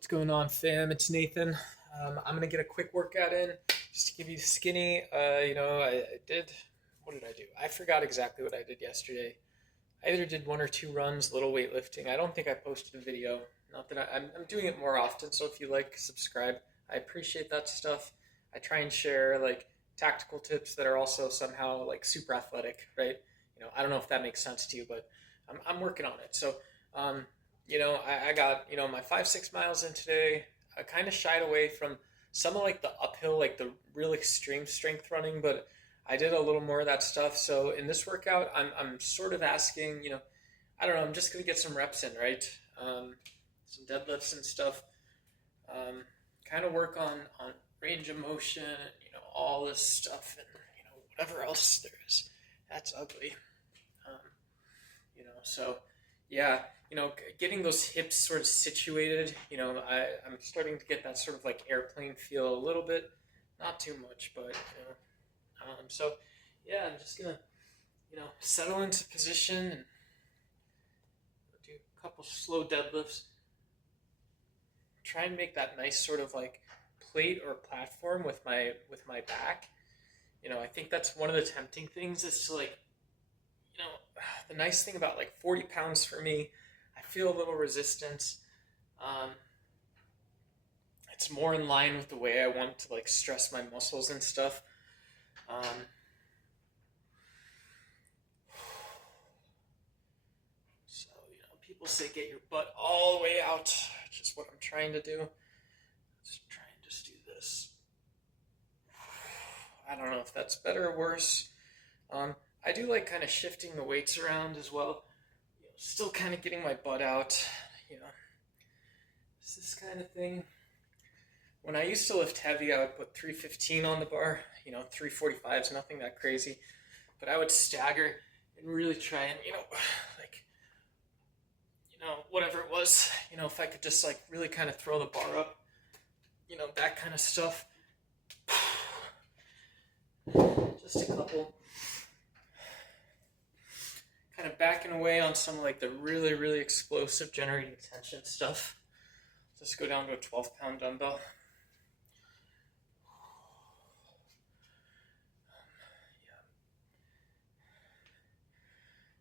What's going on, fam? It's Nathan. I'm gonna get a quick workout in just to give you skinny. I did. What did I do? I forgot exactly what I did yesterday. I either did one or two runs, little weightlifting. I don't think I posted a video. Not that I'm doing it more often. So if you like, subscribe. I appreciate that stuff. I try and share like tactical tips that are also somehow like super athletic, right? I don't know if that makes sense to you, but I'm working on it. So um, I got, my 5, 6 miles in today. I kind of shied away from some of like the uphill, like the real extreme strength running, but I did a little more of that stuff. So in this workout, I'm sort of asking, I don't know, I'm just going to get some reps in, right? Some deadlifts and stuff. Um, Kind of work on range of motion, and, all this stuff and, whatever else there is. That's ugly. Um, so yeah, getting those hips sort of situated, I'm starting to get that sort of like airplane feel a little bit, not too much, but, so yeah, I'm just gonna, settle into position and do a couple slow deadlifts, try and make that nice sort of like plate or platform with my back. I think that's one of the tempting things is to like, you know, the nice thing about like 40 pounds for me, I feel a little resistance. Um, it's more in line with the way I want to like stress my muscles and stuff. Um, so, people say get your butt all the way out, which is what I'm trying to do. Let's try and just do this. I don't know if that's better or worse. Um, I do like kind of shifting the weights around as well. Still kind of getting my butt out. You know, it's this kind of thing. When I used to lift heavy, I would put 315 on the bar. 345 is nothing that crazy, but I would stagger and really try and like whatever it was. If I could just like really kind of throw the bar up. That kind of stuff. Just a couple. Kind of backing away on some like the really, really explosive generating tension stuff. Let's go down to a 12-pound dumbbell.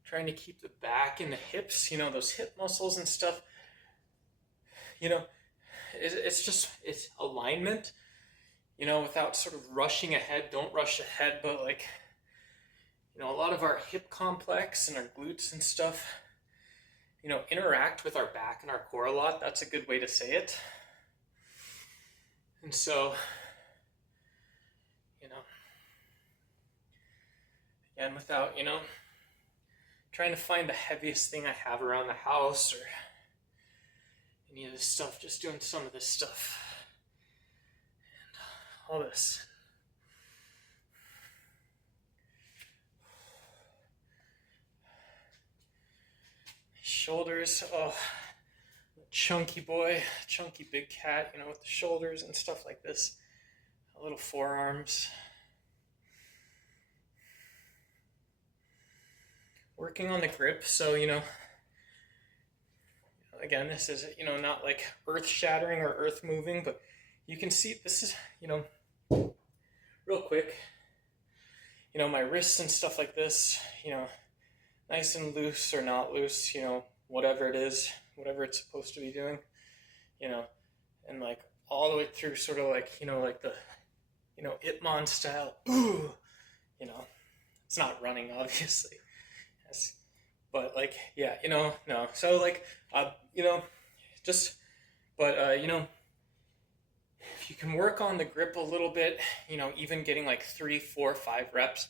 Trying to keep the back and the hips, those hip muscles and stuff. It's alignment, without sort of rushing ahead. Don't rush ahead, but like, a lot of our hip complex and our glutes and stuff, interact with our back and our core a lot. That's a good way to say it. And so, again, without, trying to find the heaviest thing I have around the house or any of this stuff, just doing some of this stuff and all this. Shoulders, oh, chunky boy, chunky big cat, with the shoulders and stuff like this. Little forearms. Working on the grip, so, again, this is, not like earth shattering or earth moving, but you can see this is, real quick, my wrists and stuff like this, nice and loose or not loose, whatever it is, whatever it's supposed to be doing, and like all the way through sort of like, like the, Ip Man style, ooh, it's not running obviously, yes, but like, yeah, no, so like, just, but, if you can work on the grip a little bit, even getting like 3, 4, 5 reps,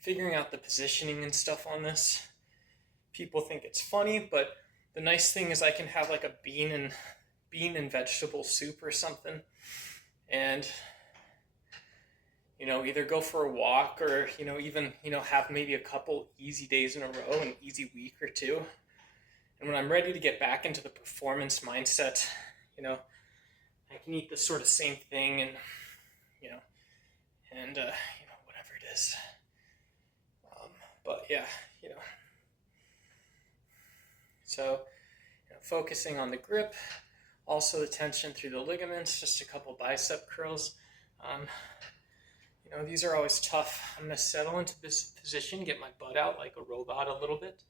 figuring out the positioning and stuff on this. People think it's funny, but the nice thing is I can have like a bean and vegetable soup or something, and either go for a walk or even have maybe a couple easy days in a row, an easy week or two, and when I'm ready to get back into the performance mindset, I can eat the sort of same thing and whatever it is, but yeah, so focusing on the grip, Also the tension through the ligaments, just a couple bicep curls. These are always tough. I'm gonna settle into this position, get my butt out like a robot a little bit,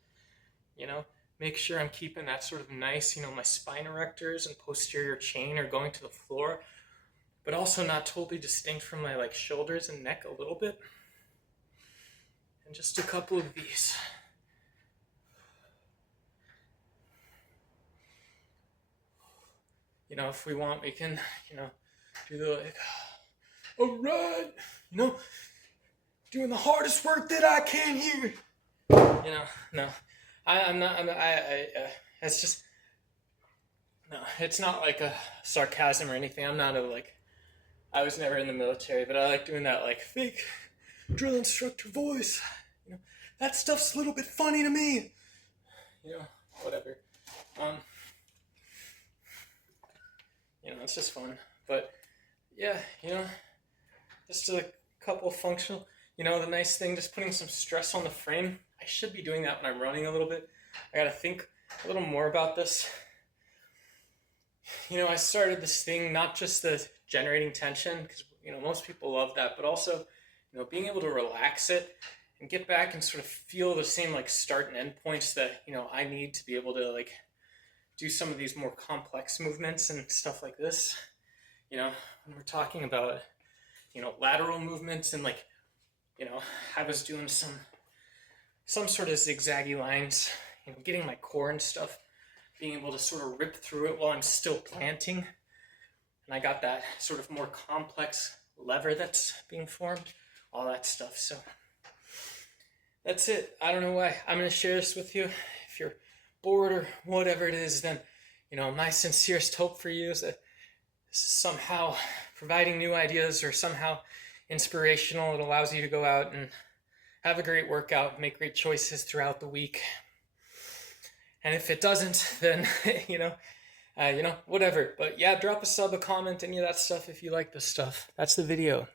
make sure I'm keeping that sort of nice, my spine erectors and posterior chain are going to the floor, but also not totally distinct from my like shoulders and neck a little bit. And just a couple of these. If we want, we can, do the like, all right, doing the hardest work that I can here. No, I'm not. It's just no. It's not like a sarcasm or anything. I'm not I was never in the military, but I like doing that like fake drill instructor voice. That stuff's a little bit funny to me. Whatever. It's just fun. But yeah, just a couple functional. The nice thing, just putting some stress on the frame. I should be doing that when I'm running a little bit. I gotta think a little more about this. I started this thing, not just the generating tension, because, most people love that, but also, being able to relax it and get back and sort of feel the same, like, start and end points that, I need to be able to, like, do some of these more complex movements and stuff like this. When we're talking about, lateral movements and, like, I was doing some sort of zigzaggy lines, getting my core and stuff, being able to sort of rip through it while I'm still planting. And I got that sort of more complex lever that's being formed, all that stuff. So that's it. I don't know why. I'm going to share this with you. If you're bored or whatever it is, then, my sincerest hope for you is that this is somehow providing new ideas or somehow inspirational. It allows you to go out and have a great workout, make great choices throughout the week. And if it doesn't, then, whatever. But yeah, drop a sub, a comment, any of that stuff if you like this stuff. That's the video.